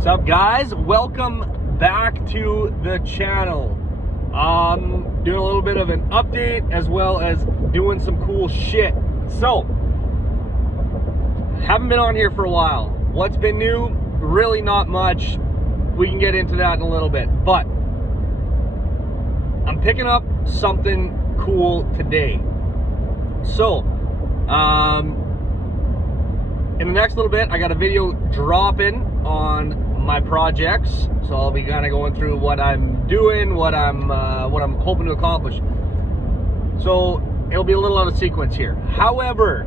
What's up, guys? Welcome back to the channel. Doing a little bit of an update as well as doing some cool shit. So, haven't been on here for a while. What's been new? Really not much. We can get into that in a little bit, but I'm picking up something cool today. So, in the next little bit, I got a video dropping on my projects, so I'll be kind of going through what I'm doing, what I'm hoping to accomplish. So it'll be a little out of sequence here. However,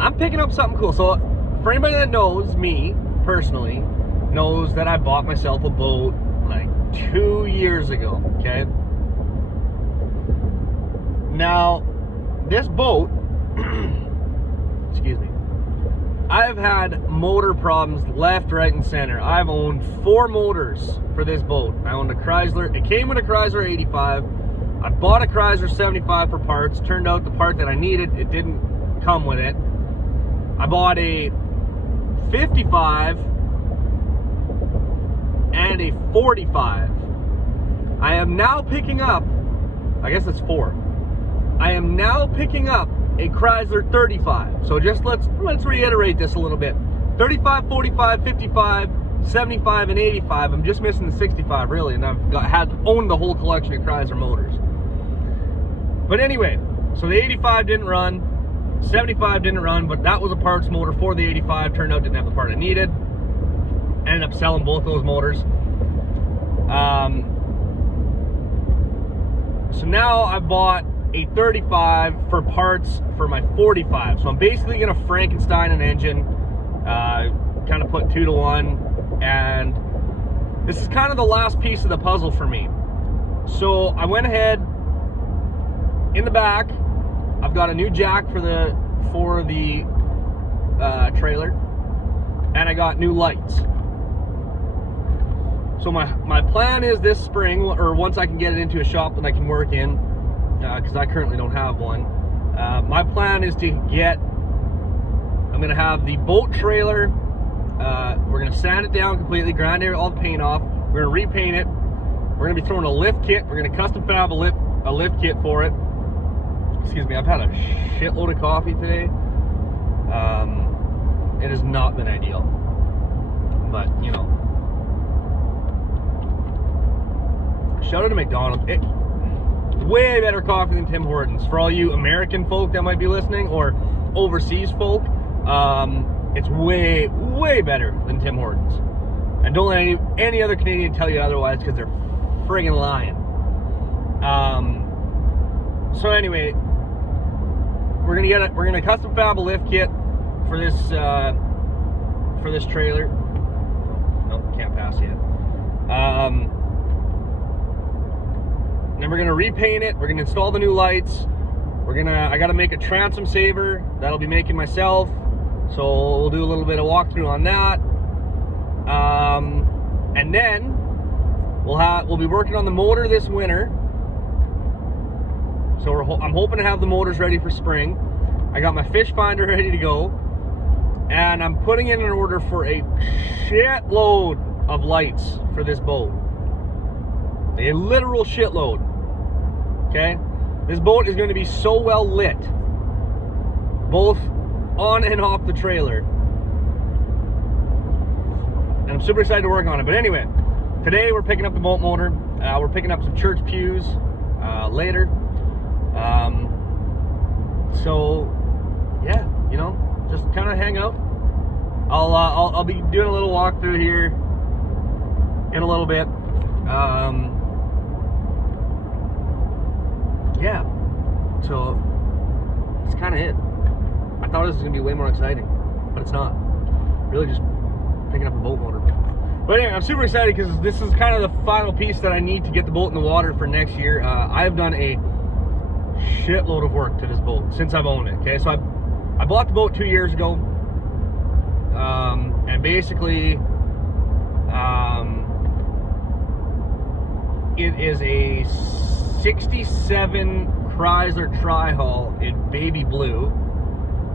I'm picking up something cool. So for anybody that knows me personally, knows that I bought myself a boat like 2 years ago. Okay. Now this boat, excuse me, I've had motor problems left, right, and center. I've owned 4 motors for this boat. I owned a Chrysler. It came with a Chrysler 85. I bought a Chrysler 75 for parts. Turned out the part that I needed, it didn't come with it. I bought a 55 and a 45. I am now picking up, I guess it's 4. I am now picking up a Chrysler 35. So just let's reiterate this a little bit. 35, 45, 55, 75, and 85. I'm just missing the 65 really, and I've owned the whole collection of Chrysler motors. But anyway, so the 85 didn't run, 75 didn't run, but that was a parts motor for the 85. Turned out didn't have the part I needed. Ended up selling both those motors. So now I bought a 35 for parts for my 45. So I'm basically gonna Frankenstein an engine, kind of put 2 to 1, and this is kind of the last piece of the puzzle for me. So I went ahead, in the back, I've got a new jack for the trailer, and I got new lights. So my plan is this spring, or once I can get it into a shop that I can work in, because I currently don't have one. My plan is to I'm gonna have the boat trailer, we're gonna sand it down completely, grind all the paint off, we're gonna repaint it, we're gonna be throwing a lift kit, we're gonna custom fab a lift kit for it. Excuse me, I've had a shitload of coffee today. It has not been ideal, but you know. Shout out to McDonald's. Way better coffee than Tim Hortons. For all you American folk that might be listening, or overseas folk, it's way better than Tim Hortons. And don't let any other Canadian tell you otherwise, because they're friggin' lying. So anyway, we're gonna custom fab a lift kit for this trailer. Nope, can't pass yet. Then we're gonna repaint it. We're gonna install the new lights. I gotta make a transom saver that'll be making myself. So we'll do a little bit of walkthrough on that. And then we'll be working on the motor this winter. So I'm hoping to have the motors ready for spring. I got my fish finder ready to go, and I'm putting in an order for a shitload of lights for this boat. A literal shitload. Okay? This boat is going to be so well lit, both on and off the trailer. And I'm super excited to work on it. But anyway, today we're picking up the boat motor. We're picking up some church pews later. So yeah, you know, just kind of hang out. I'll be doing a little walkthrough here in a little bit. Yeah, so that's kind of it. I thought this was gonna be way more exciting, but it's not. Really just picking up a boat motor. But anyway, I'm super excited because this is kind of the final piece that I need to get the boat in the water for next year. I've done a shitload of work to this boat since I've owned it. Okay, so I bought the boat 2 years ago, and basically it is a 67 Chrysler tri-hull in baby blue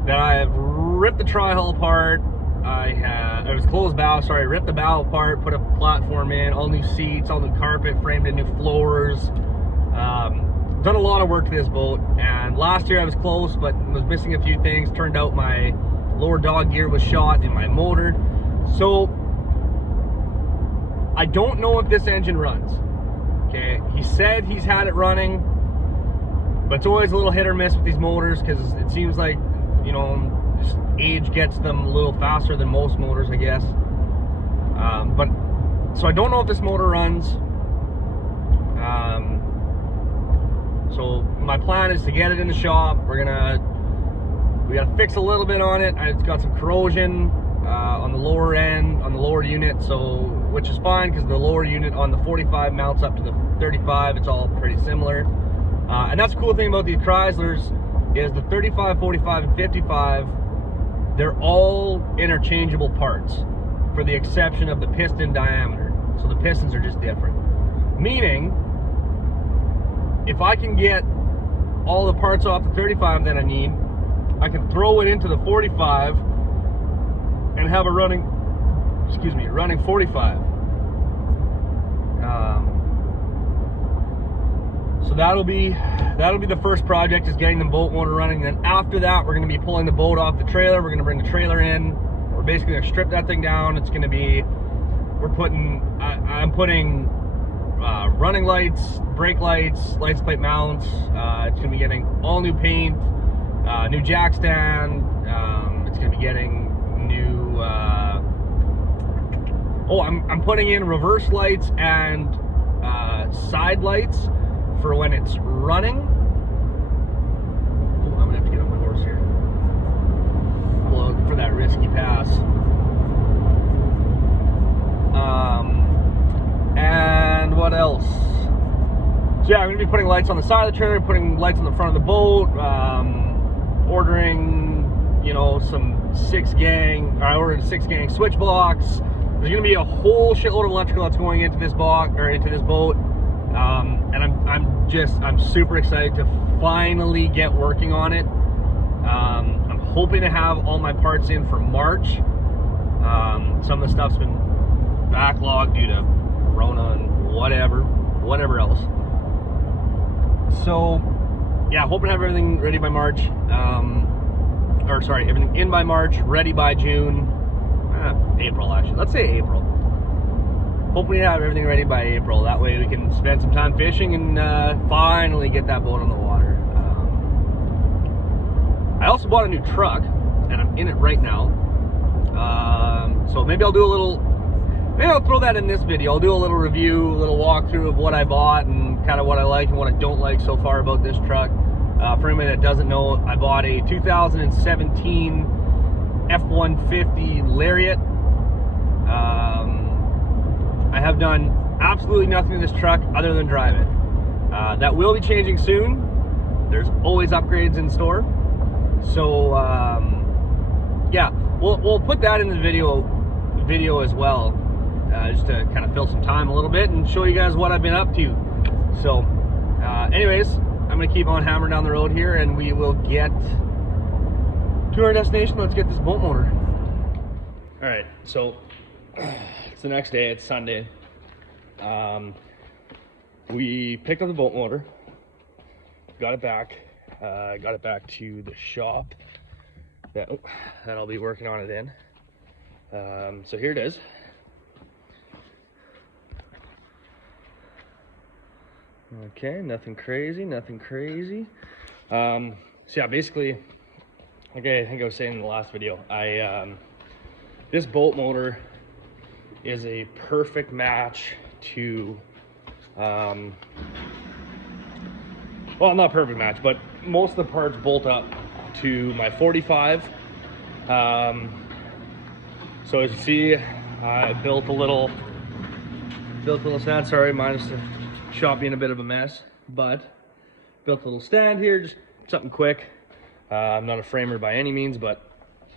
that I have ripped the tri-hull apart, it was closed bow, sorry, ripped the bow apart, put a platform in, all new seats, all new carpet, framed in new floors. Done a lot of work to this boat, and last year I was close but was missing a few things. Turned out my lower dog gear was shot in my motor, so I don't know if this engine runs. Okay, he said he's had it running, but it's always a little hit or miss with these motors, because it seems like, you know, just age gets them a little faster than most motors, I guess. But so I don't know if this motor runs. So my plan is to get it in the shop. We gotta fix a little bit on it. It's got some corrosion on the lower end, on the lower unit, so which is fine, because the lower unit on the 45 mounts up to the 35. It's all pretty similar. And that's the cool thing about these Chryslers is the 35, 45, and 55, they're all interchangeable parts, for the exception of the piston diameter. So the pistons are just different. Meaning, if I can get all the parts off the 35 that I need, I can throw it into the 45 and have a running 45. So that'll be the first project, is getting the boat motor running. Then after that, we're going to be pulling the boat off the trailer. We're going to bring the trailer in. We're basically going to strip that thing down. It's going to be, I'm putting running lights, brake lights, license plate mounts. It's going to be getting all new paint, new jack stand. It's going to be getting new. I'm putting in reverse lights and side lights for when it's running. Oh, I'm gonna have to get on my horse here. Well, for that risky pass. And what else? So yeah, I'm gonna be putting lights on the side of the trailer, putting lights on the front of the boat, ordering, you know, I ordered 6-gang switch blocks. There's gonna be a whole shitload of electrical that's going into this boat. And I'm super excited to finally get working on it. I'm hoping to have all my parts in for March. Some of the stuff's been backlogged due to Corona and whatever else. So yeah, hoping to have everything ready by March. Everything in by March, ready by June. April, actually. Let's say April. Hopefully have everything ready by April. That way we can spend some time fishing and finally get that boat on the water. I also bought a new truck, and I'm in it right now. So maybe I'll throw that in this video. I'll do a little review, a little walkthrough of what I bought and kind of what I like and what I don't like so far about this truck. For anybody that doesn't know, I bought a 2017 F-150 Lariat. I have done absolutely nothing to this truck other than drive it. That will be changing soon. There's always upgrades in store. So yeah, we'll put that in the video as well, just to kind of fill some time a little bit and show you guys what I've been up to. So anyways, I'm gonna keep on hammering down the road here, and we will get to our destination. Let's get this boat motor. All right, so it's the next day. It's Sunday. We picked up the boat motor, got it back to the shop that I'll be working on it in. So here it is. Okay, nothing crazy. So yeah, basically, okay, I think I was saying in the last video, this boat motor is a perfect match to, well, not perfect match, but most of the parts bolt up to my 45. So as you see, I built a little stand. Sorry, minus the shop being a bit of a mess, but built a little stand here, just something quick. I'm not a framer by any means, but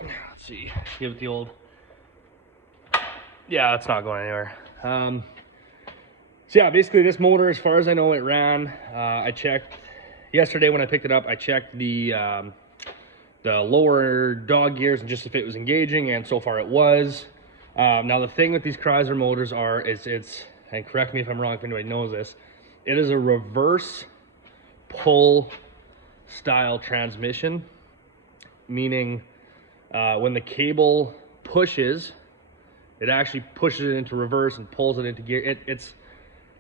let's see, give it the old, yeah, it's not going anywhere. So yeah, basically this motor, as far as I know, it ran. I checked yesterday when I picked it up. I checked the the lower dog gears and just if it was engaging, and so far it was. Now the thing with these Chrysler motors it's, and correct me if I'm wrong if anybody knows this, it is a reverse pull style transmission, meaning when the cable pushes, it actually pushes it into reverse and pulls it into gear.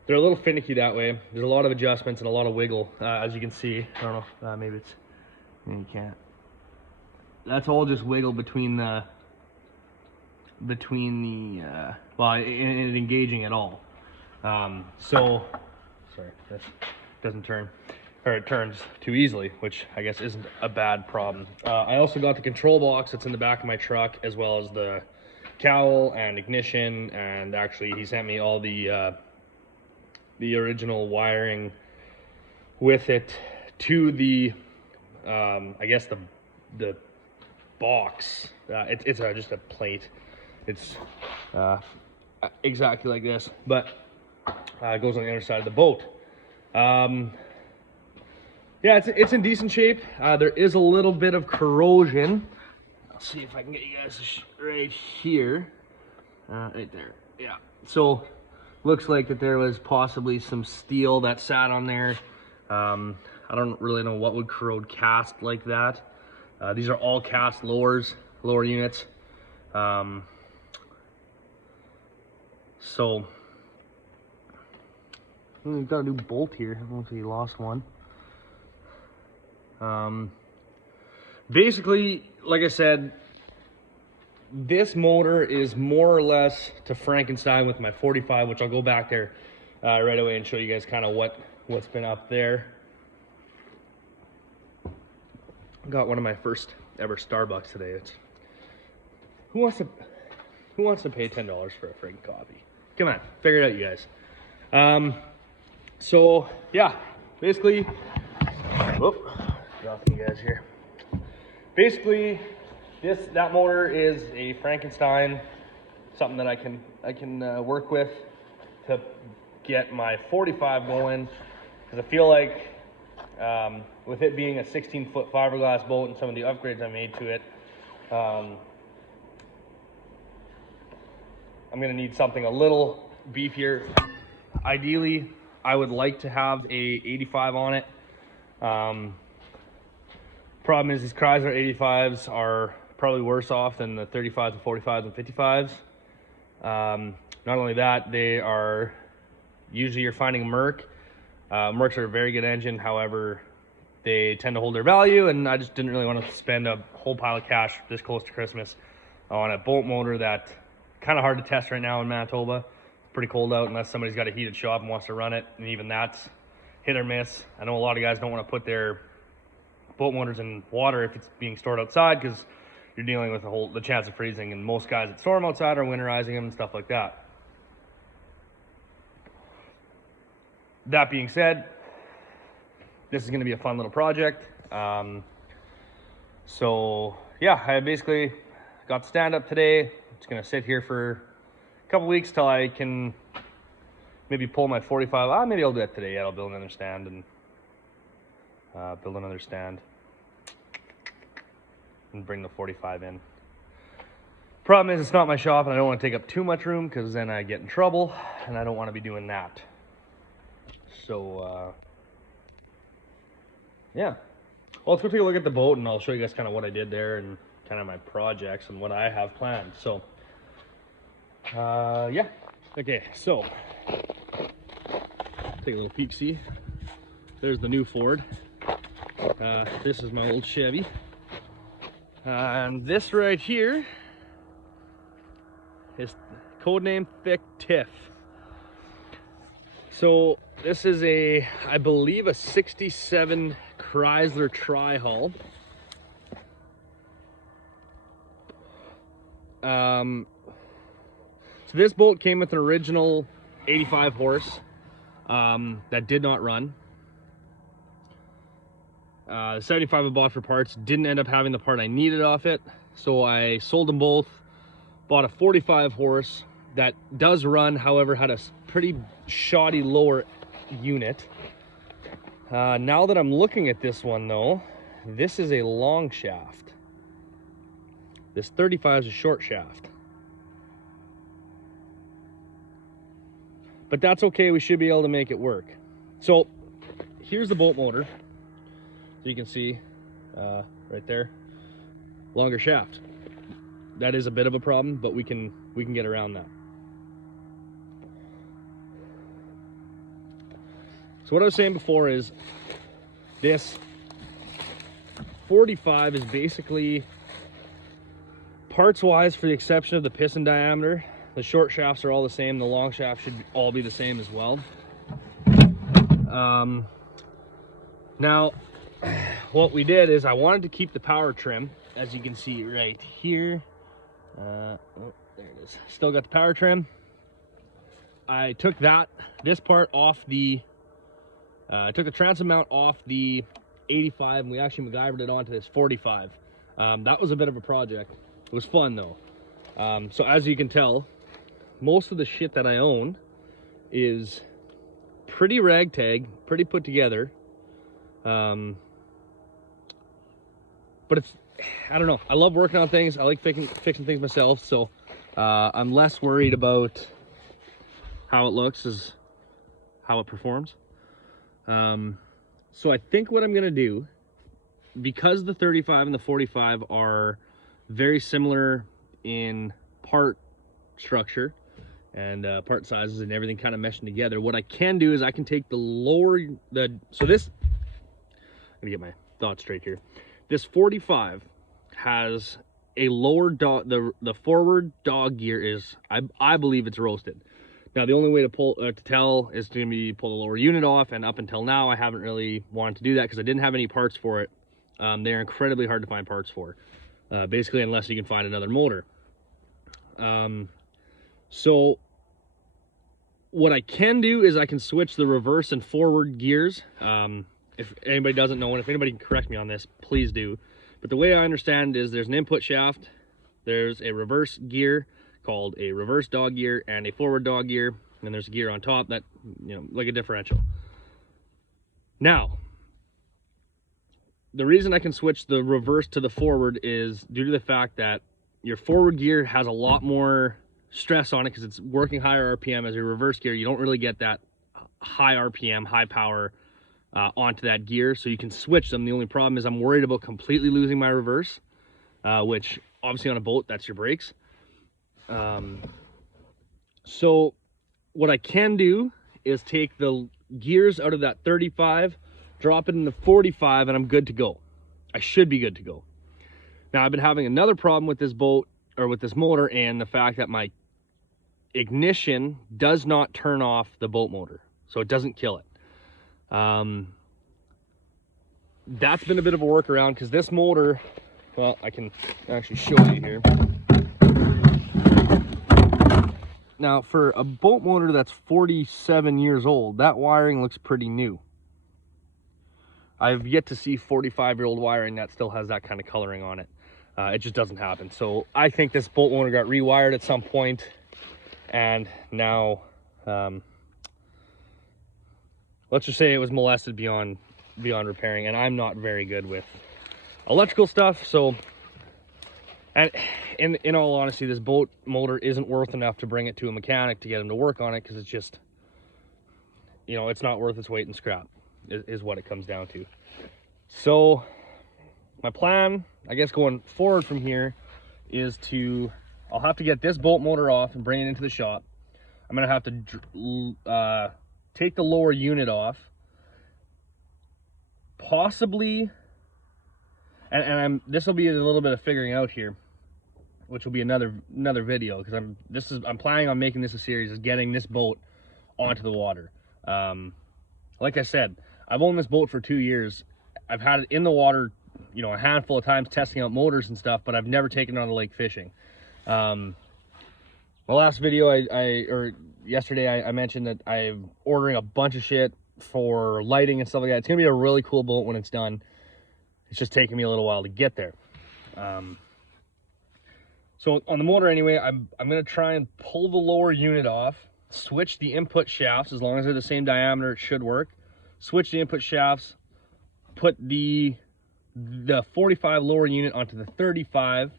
They're a little finicky that way. There's a lot of adjustments and a lot of wiggle, as you can see. I don't know, maybe it's, you can't. That's all just wiggle between the, well, in engaging at all. So, sorry, this doesn't turn, or it turns too easily, which I guess isn't a bad problem. I also got the control box that's in the back of my truck, as well as the cowl and ignition, and actually he sent me all the original wiring with it to the, I guess the box. It's just a plate. It's exactly like this, but it goes on the other side of the boat. Yeah, it's in decent shape. There is a little bit of corrosion. I'll see if I can get you guys right here. Right there. Yeah. So looks like that there was possibly some steel that sat on there. I don't really know what would corrode cast like that. These are all cast lower units. So we've got a new bolt here. I don't know if he lost one. Basically, like I said, this motor is more or less to Frankenstein with my 45, which I'll go back there right away and show you guys kind of what's been up there. Got one of my first ever Starbucks today. It's who wants to pay $10 for a friggin' coffee? Come on, figure it out, you guys. So yeah, basically, whoop, dropping you guys here. Basically, that motor is a Frankenstein, something that I can work with to get my 45 going, because I feel like with it being a 16-foot fiberglass boat and some of the upgrades I made to it, I'm gonna need something a little beefier. Ideally, I would like to have a 85 on it. Problem is these Chrysler 85s are probably worse off than the 35s and 45s and 55s. Not only that, they are, usually you're finding Merc. Mercs are a very good engine, however, they tend to hold their value, and I just didn't really want to spend a whole pile of cash this close to Christmas on a boat motor that kind of hard to test right now in Manitoba. It's pretty cold out unless somebody's got a heated shop and wants to run it, and even that's hit or miss. I know a lot of guys don't want to put their boat motors in water if it's being stored outside, because you're dealing with the chance of freezing, and most guys that store them outside are winterizing them and stuff like that. That being said, this is going to be a fun little project. So yeah, I basically got the stand up today. It's going to sit here for a couple weeks till I can maybe pull my 45. Maybe I'll do that today. Yeah, I'll build another stand and bring the 45 in. Problem is, it's not my shop, and I don't want to take up too much room, because then I get in trouble, and I don't want to be doing that. So yeah, well, let's go take a look at the boat, and I'll show you guys kind of what I did there and kind of my projects and what I have planned. So yeah, okay, so take a little peek. See, there's the new Ford. This is my old Chevy, and this right here is codename Thick Tiff. So this is I believe a 67 Chrysler Tri-Hull. So this boat came with an original 85 horse that did not run. The 75 I bought for parts didn't end up having the part I needed off it, so I sold them both, bought a 45 horse that does run, however had a pretty shoddy lower unit. Now that I'm looking at this one though, this is a long shaft. This 35 is a short shaft. But that's okay, we should be able to make it work. So here's the boat motor. So you can see right there, longer shaft. That is a bit of a problem, but we can get around that. So what I was saying before is this 45 is basically parts wise, for the exception of the piston diameter, the short shafts are all the same. The long shaft should all be the same as well. Now, what we did is I wanted to keep the power trim, as you can see right here. Oh, there it is. Still got the power trim. I took this part off the, I took the transom mount off the 85, and we actually MacGyvered it onto this 45. That was a bit of a project. It was fun though. So as you can tell, most of the shit that I own is pretty ragtag, pretty put together. But it's, I don't know, I love working on things. I like fixing things myself, so I'm less worried about how it looks as how it performs. So I think what I'm gonna do, because the 35 and the 45 are very similar in part structure and part sizes and everything kind of meshing together, what I can do is I can take the lower, so this, let me get my thoughts straight here. This 45 has a lower dog, the forward dog gear is, I believe it's roasted. Now the only way to pull to tell is to be pull the lower unit off, and up until now I haven't really wanted to do that because I didn't have any parts for it. They're incredibly hard to find parts for, basically, unless you can find another motor. So what I can do is I can switch the reverse and forward gears. If anybody doesn't know, and if anybody can correct me on this, please do. But the way I understand it is there's an input shaft, there's a reverse gear called a reverse dog gear, and a forward dog gear, and there's a gear on top that, you know, like a differential. Now, the reason I can switch the reverse to the forward is due to the fact that your forward gear has a lot more stress on it because it's working higher RPM. As your reverse gear, you don't really get that high RPM, high power onto that gear, so you can switch them. The only problem is I'm worried about completely losing my reverse, which obviously on a boat, that's your brakes. So what I can do is take the gears out of that 35, drop it in the 45, and I'm good to go. I should be good to go. Now I've been having another problem with this boat, or with this motor, and the fact that my ignition does not turn off the boat motor, so it doesn't kill it. That's been a bit of a workaround because this motor, well, I can actually show you here. Now, for a boat motor that's 47 years old, that wiring looks pretty new. I've yet to see 45-year-old wiring that still has that kind of coloring on it. It just doesn't happen. So I think this boat motor got rewired at some point, and now let's just say it was molested beyond repairing, and I'm not very good with electrical stuff. So, and in all honesty, this boat motor isn't worth enough to bring it to a mechanic to get him to work on it, because it's just, you know, it's not worth its weight in scrap is what it comes down to. So my plan, I guess, going forward from here is I'll have to get this boat motor off and bring it into the shop. I'm gonna have to take the lower unit off, possibly, and this will be a little bit of figuring out here, which will be another video, because I'm planning on making this a series, is getting this boat onto the water. Like I said, I've owned this boat for 2 years. I've had it in the water, you know, a handful of times testing out motors and stuff, but I've never taken it on the lake fishing. My last video, or yesterday, I mentioned that I'm ordering a bunch of shit for lighting and stuff like that. It's gonna be a really cool boat when it's done. It's just taking me a little while to get there. So on the motor anyway, I'm gonna try and pull the lower unit off, switch the input shafts. As long as they're the same diameter, it should work. Switch the input shafts, put the the 45 lower unit onto the 35,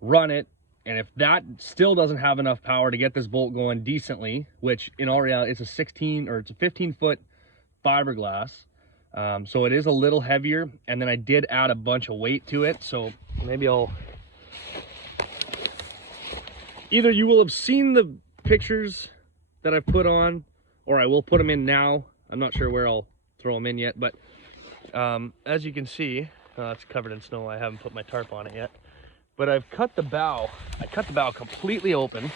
run it, and if that still doesn't have enough power to get this bolt going decently, which in all reality it's a 15-foot fiberglass, so it is a little heavier, and then I did add a bunch of weight to it, so maybe I'll, either you will have seen the pictures that I've put on, or I will put them in now. I'm not sure where I'll throw them in yet, but as you can see, it's covered in snow. I haven't put my tarp on it yet, but I've cut the bow. I cut the bow completely open.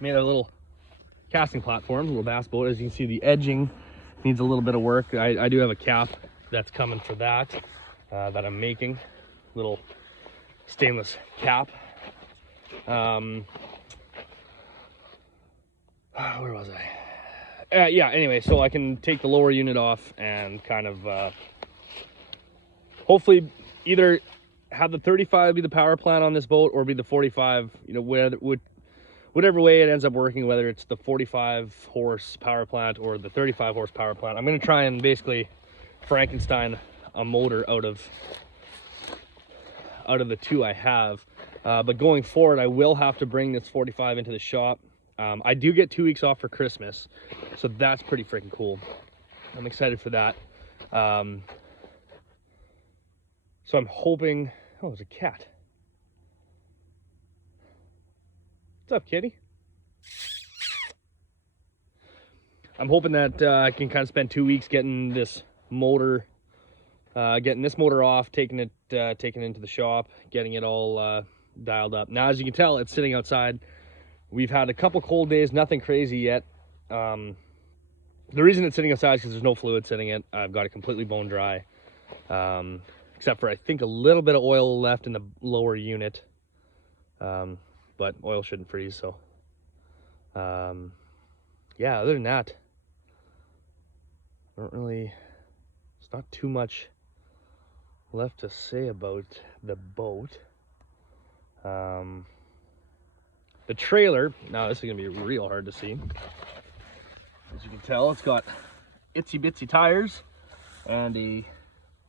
Made a little casting platform, a little bass boat. As you can see, the edging needs a little bit of work. I do have a cap that's coming for that, that I'm making. Little stainless cap. Where was I? Yeah, anyway, so I can take the lower unit off and kind of hopefully either have the 35 be the power plant on this boat, or be the 45, you know, whatever way it ends up working, whether it's the 45 horse power plant or the 35 horse power plant. I'm going to try and basically Frankenstein a motor out of the two I have. But going forward, I will have to bring this 45 into the shop. I do get 2 weeks off for Christmas, so that's pretty freaking cool. I'm excited for that. So I'm hoping, oh, there's a cat. What's up, kitty? I'm hoping that I can kind of spend 2 weeks getting this motor off, taking it into the shop, getting it all dialed up. Now, as you can tell, it's sitting outside. We've had a couple cold days, nothing crazy yet. The reason it's sitting outside is because there's no fluid sitting in it. I've got it completely bone dry, except for I think a little bit of oil left in the lower unit, but oil shouldn't freeze. So yeah, other than that, there's not too much left to say about the boat. The trailer, now this is gonna be real hard to see. As you can tell, it's got itsy bitsy tires and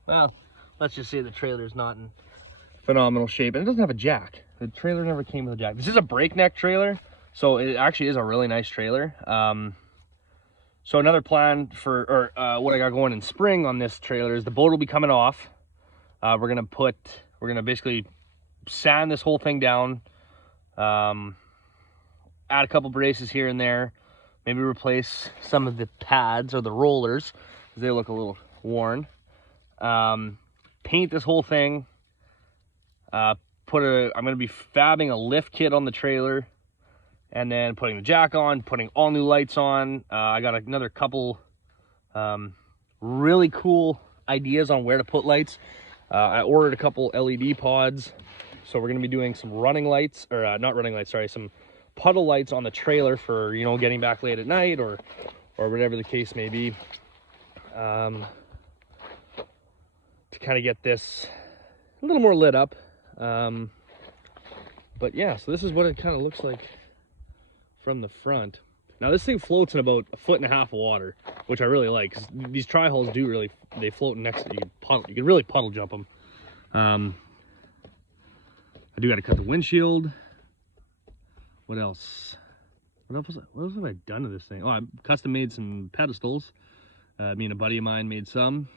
well, let's just say the trailer is not in phenomenal shape, and it doesn't have a jack. The trailer never came with a jack. This is a breakneck trailer, so it actually is a really nice trailer. So another plan for, what I got going in spring on this trailer is the boat will be coming off. We're gonna basically sand this whole thing down, add a couple braces here and there, maybe replace some of the pads or the rollers because they look a little worn. Paint this whole thing. I'm gonna be fabbing a lift kit on the trailer, and then putting the jack on, putting all new lights on. I got another couple really cool ideas on where to put lights. I ordered a couple LED pods, so we're gonna be doing some running lights, or not running lights, sorry, some puddle lights on the trailer for, you know, getting back late at night or whatever the case may be, to kind of get this a little more lit up. But yeah, so this is what it kind of looks like from the front. Now this thing floats in about 1.5 feet of water, which I really like, 'cause these tri-hulls do really, they float next to you. You can really puddle jump them. I do got to cut the windshield. What else? What else have I done to this thing? Oh, I custom made some pedestals. Me and a buddy of mine made some,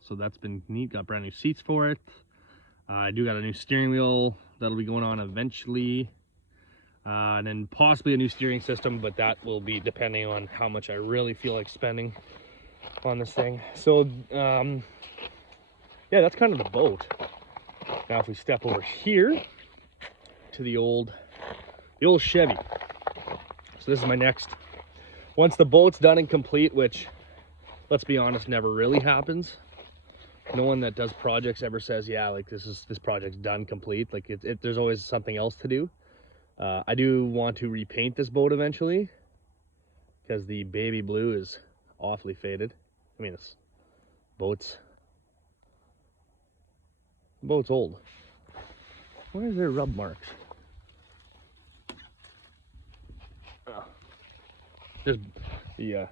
so that's been neat. Got brand new seats for it. I do got a new steering wheel that'll be going on eventually, and then possibly a new steering system, but that will be depending on how much I really feel like spending on this thing. So yeah, that's kind of the boat. Now if we step over here to the old Chevy. So this is my next, once the boat's done and complete, which, let's be honest, never really happens. No one that does projects ever says, yeah, like this project's done, complete. Like there's always something else to do. I do want to repaint this boat eventually, because the baby blue is awfully faded. I mean, this boat's old. Where is there rub marks? There's the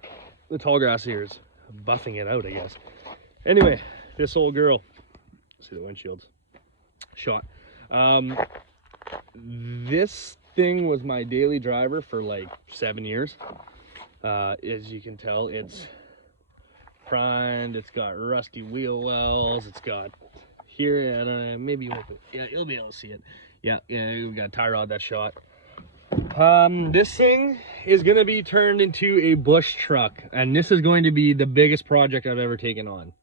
tall grass here is buffing it out, I guess. Anyway, this old girl, see the windshield's shot. This thing was my daily driver for like 7 years. As you can tell, it's primed, it's got rusty wheel wells, it's got here, I don't know, maybe yeah, you'll be able to see it. Yeah, we got a tie rod that shot. This thing is going to be turned into a bush truck, and this is going to be the biggest project I've ever taken on.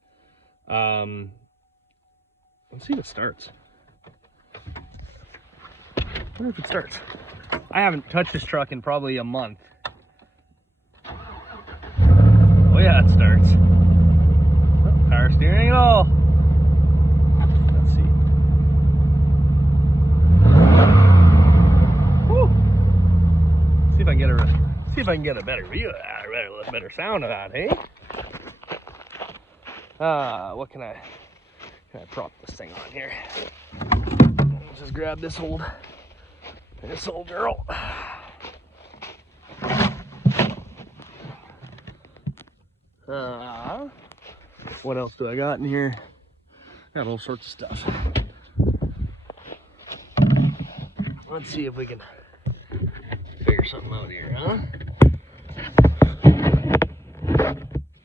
Let's see if it starts. I wonder if it starts. I haven't touched this truck in probably a month. Oh yeah, it starts. Oh, power steering at all. Let's see. Woo. See if I can get a better view of that, a better sound of that, hey? What can I prop this thing on here? Let's just grab this old girl. What else do I got in here? Got all sorts of stuff. Let's see if we can figure something out here, huh?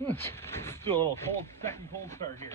Let's do a little second cold start here.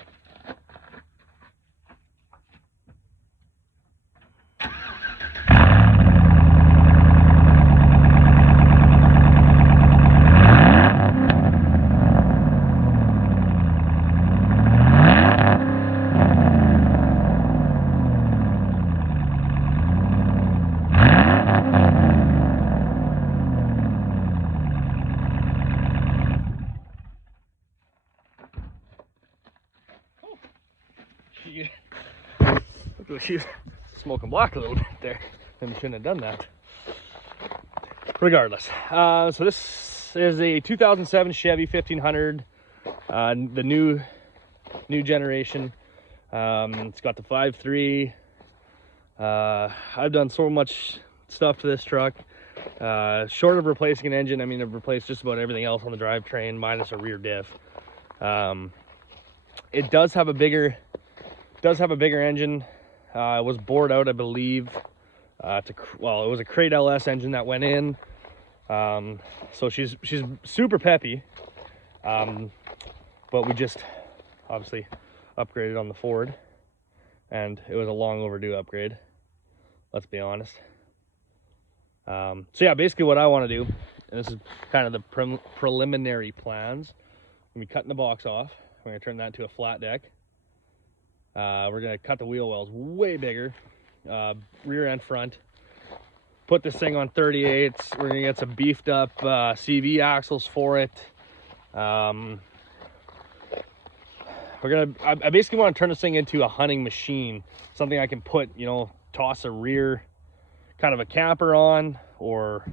She's smoking block a little bit there. Maybe shouldn't have done that. Regardless, so this is a 2007 Chevy 1500, the new generation. It's got the 5.3. I've done so much stuff to this truck. Short of replacing an engine, I mean, I've replaced just about everything else on the drivetrain minus a rear diff. It does have a bigger engine. It was bored out, I believe. It was a Crate LS engine that went in. So she's super peppy. But we just obviously upgraded on the Ford, and it was a long overdue upgrade. Let's be honest. So yeah, basically what I want to do, and this is kind of the preliminary plans. I'm gonna be cutting the box off. We're gonna turn that into a flat deck. We're gonna cut the wheel wells way bigger, rear and front. Put this thing on 38s. We're gonna get some beefed up CV axles for it. I basically want to turn this thing into a hunting machine, something I can put, toss a rear kind of a camper on, or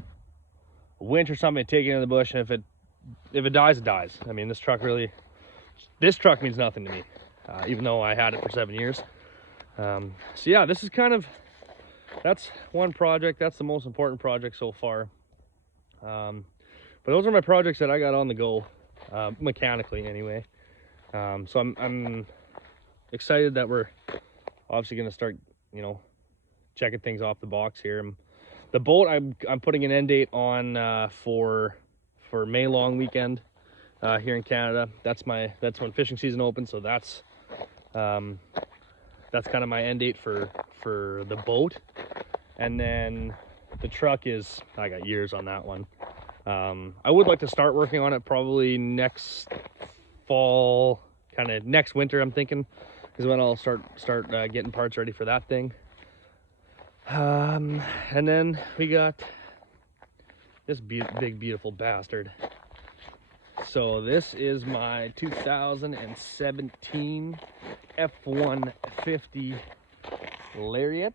a winch or something, and take it into the bush. And if it dies, it dies. I mean, this truck means nothing to me. Even though I had it for 7 years. So yeah, this is that's one project. That's the most important project so far. But those are my projects that I got on the go, mechanically anyway. So I'm excited that we're obviously going to start, checking things off the box here. The boat, I'm putting an end date on for May long weekend here in Canada. That's when fishing season opens. So that's kind of my end date for the boat. And then the truck I got years on that one. I would like to start working on it probably next fall, kind of next winter, I'm thinking, is when I'll start getting parts ready for that thing. And then we got this big beautiful bastard. So this is my 2017 F-150 Lariat.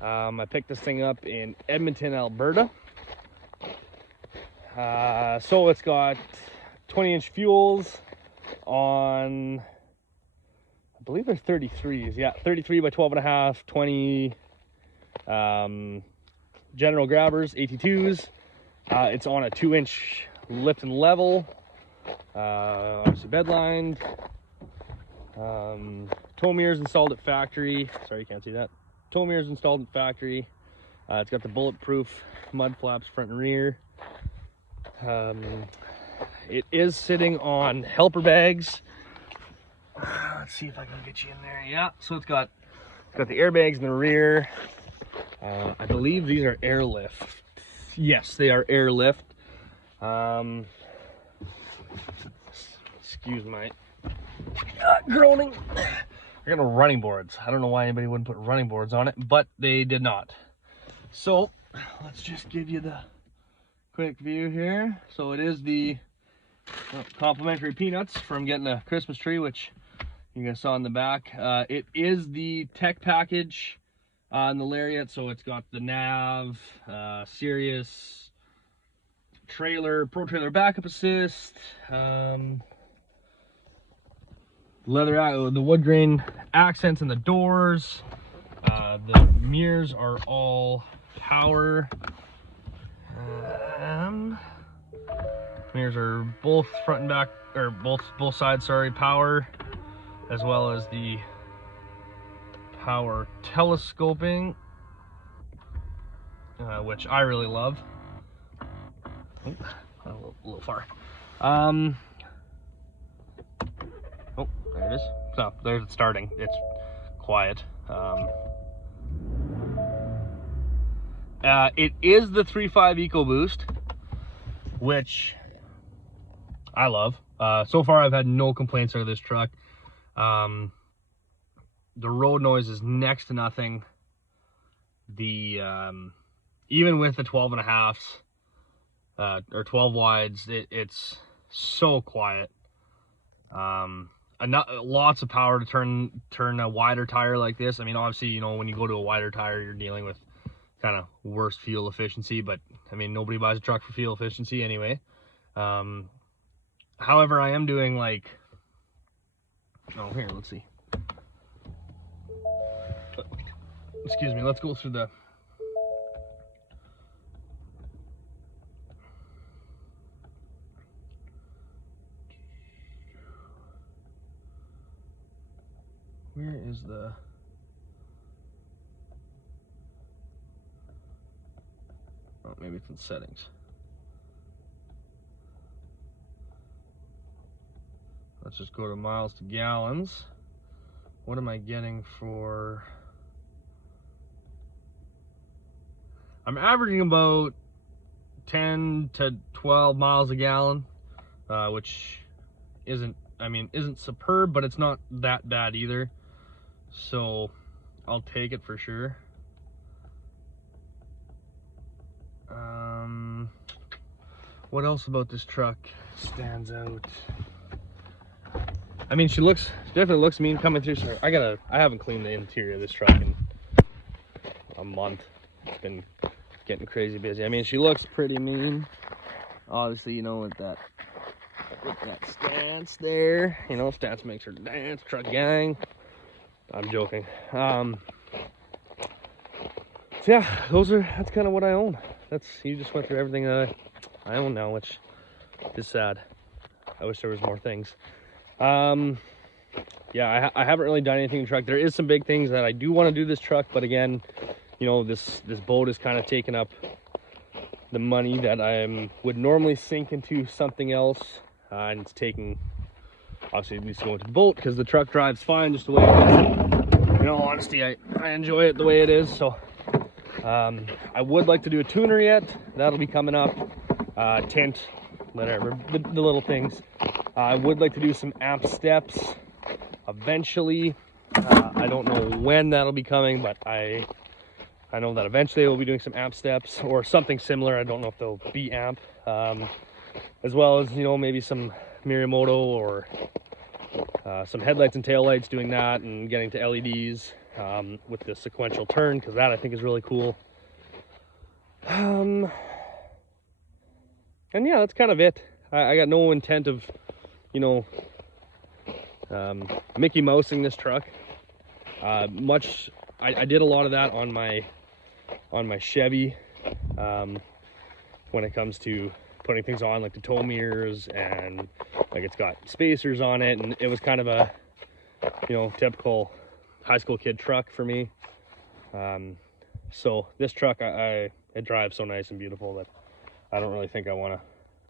I picked this thing up in Edmonton, Alberta. So it's got 20-inch fuels on, I believe they're 33s. Yeah, 33 by 12.5, 20 General Grabbers, 82s. It's on a 2-inch lift and level. Obviously bed lined. Tow mirrors installed at factory. Sorry, you can't see that. Tow mirrors installed at factory. It's got the bulletproof mud flaps front and rear. It is sitting on helper bags. Let's see if I can get you in there. Yeah, so it's got the airbags in the rear. I believe these are airlift. Yes, they are airlift. Excuse my groaning. They're got no running boards. I don't know why anybody wouldn't put running boards on it, but they did not. So let's just give you the quick view here. So it is the complimentary peanuts from getting a Christmas tree, which you guys saw in the back. It is the tech package on the Lariat, so it's got the nav, Sirius, trailer, pro trailer backup assist, leather, the wood grain accents in the doors. The mirrors are all power. Mirrors are both front and back, or both sides, sorry, power, as well as the power telescoping, which I really love. Oh, a little far. Oh, there it is. So there's it starting. It's quiet. It is the 3.5 EcoBoost, which I love. So far I've had no complaints out of this truck. The road noise is next to nothing. Even with the 12.5s or 12 wides, it's so quiet. Lots of power to turn a wider tire like this. I mean, obviously, you know, when you go to a wider tire, you're dealing with kind of worse fuel efficiency, but I mean, nobody buys a truck for fuel efficiency anyway. However, I am doing like, oh, here, let's see. Excuse me, let's go through the, where is the, oh, maybe it's in settings. Let's just go to miles to gallons. What am I getting for? I'm averaging about 10 to 12 miles a gallon, which isn't superb, but it's not that bad either. So I'll take it for sure. What else about this truck stands out? I mean, she definitely looks mean coming through. So I haven't cleaned the interior of this truck in a month. It's been getting crazy busy. I mean, she looks pretty mean. Obviously, you know, with that stance there, you know, stance makes her dance, truck gang. I'm joking. So yeah, that's kind of what I own. You just went through everything that I own now, which is sad. I wish there was more things. Yeah, I haven't really done anything to the truck. There is some big things that I do want to do this truck, but again, you know, this boat is kind of taking up the money that I would normally sink into something else, and it's taking, obviously it needs to go into the boat because the truck drives fine just the way it is. In all honesty, I enjoy it the way it is. So I would like to do a tuner yet. That'll be coming up. Tint, whatever, the little things. I would like to do some amp steps eventually. I don't know when that'll be coming, but I know that eventually we'll be doing some amp steps or something similar. I don't know if they'll be amp, as well as, you know, maybe some Mirimoto or some headlights and taillights, doing that and getting to LEDs with the sequential turn, because that I think is really cool. And yeah, that's kind of it. I got no intent of, you know, Mickey Mousing this truck. I did a lot of that on my Chevy when it comes to putting things on, like the tow mirrors, and like it's got spacers on it, and it was kind of a, you know, typical high school kid truck for me. So this truck, it drives so nice and beautiful that I don't really think I want to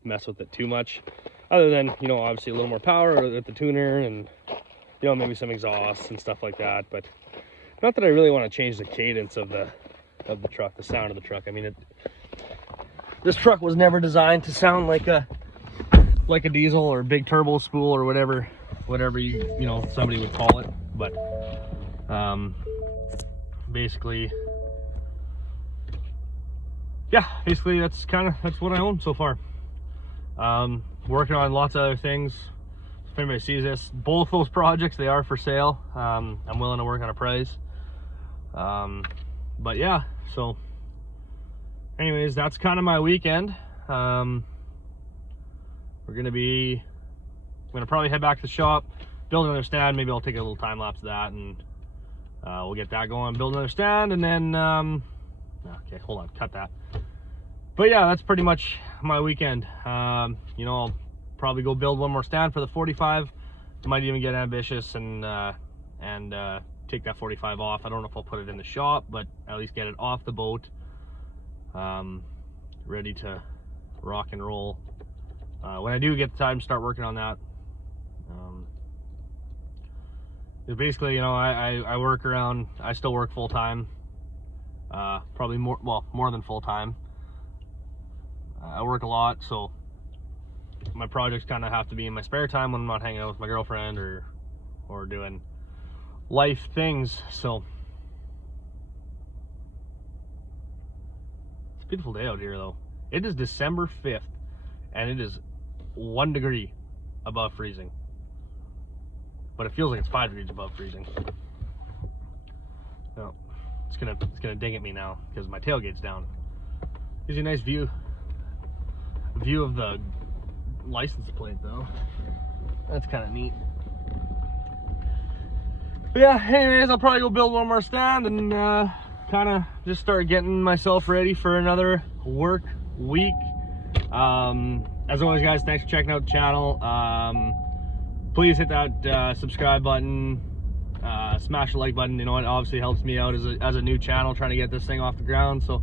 mess with it too much, other than, you know, obviously a little more power with the tuner, and, you know, maybe some exhaust and stuff like that. But not that I really want to change the cadence of the truck, the sound of the truck. I mean, this truck was never designed to sound like a diesel or big turbo spool or whatever you know, somebody would call it. But basically that's what I own so far. Working on lots of other things. If anybody sees this, both those projects, they are for sale. I'm willing to work on a price. But yeah, so anyways, that's kind of my weekend. I'm gonna probably head back to the shop, build another stand. Maybe I'll take a little time lapse of that, and we'll get that going, build another stand, and then okay, hold on, cut that. But yeah, that's pretty much my weekend. You know, I'll probably go build one more stand for the 45. Might even get ambitious and take that 45 off. I don't know if I'll put it in the shop, but at least get it off the boat, ready to rock and roll when I do get the time to start working on that. Basically, you know, I work around, I still work full-time, probably more than full-time. I work a lot, so my projects kind of have to be in my spare time when I'm not hanging out with my girlfriend or doing life things. So it's a beautiful day out here, though. It is December 5th, and it is 1 degree above freezing, but it feels like it's 5 degrees above freezing. No, it's gonna ding at me now because my tailgate's down. Gives you a nice view of the license plate, though. That's kind of neat. But yeah, anyways, I'll probably go build one more stand and kind of just start getting myself ready for another work week. As always, guys, thanks for checking out the channel. Please hit that subscribe button, smash the like button. You know, it obviously helps me out as a new channel trying to get this thing off the ground. So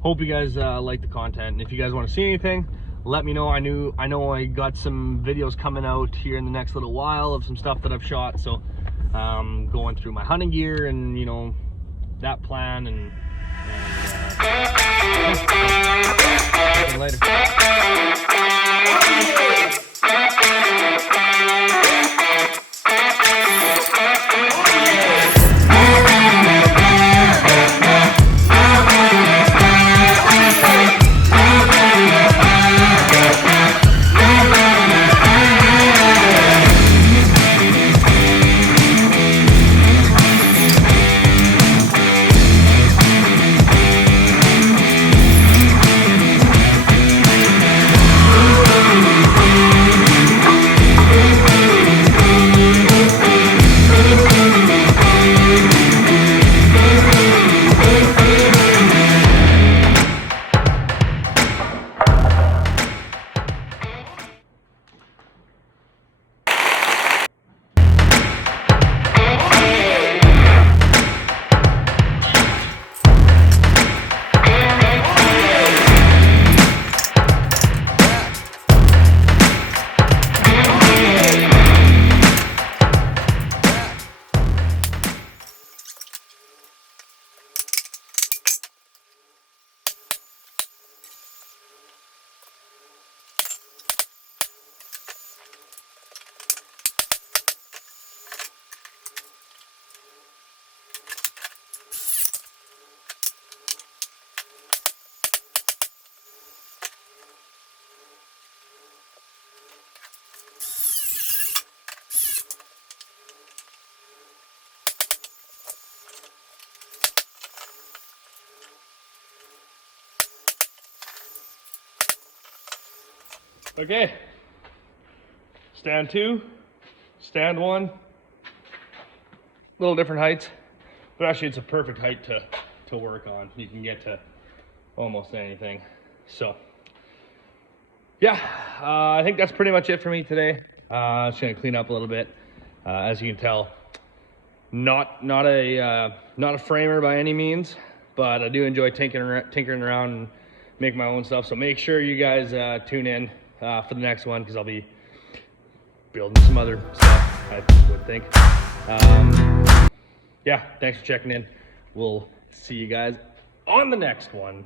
hope you guys like the content, and if you guys want to see anything, let me know. I know I got some videos coming out here in the next little while of some stuff that I've shot, so going through my hunting gear and, you know, that plan, and later. Okay, stand 2, stand 1, little different heights, but actually it's a perfect height to work on. You can get to almost anything. So yeah, I think that's pretty much it for me today. Just gonna clean up a little bit. As you can tell, not a framer by any means, but I do enjoy tinkering around and make my own stuff. So make sure you guys tune in for the next one, because I'll be building some other stuff, I would think. Yeah, thanks for checking in. We'll see you guys on the next one.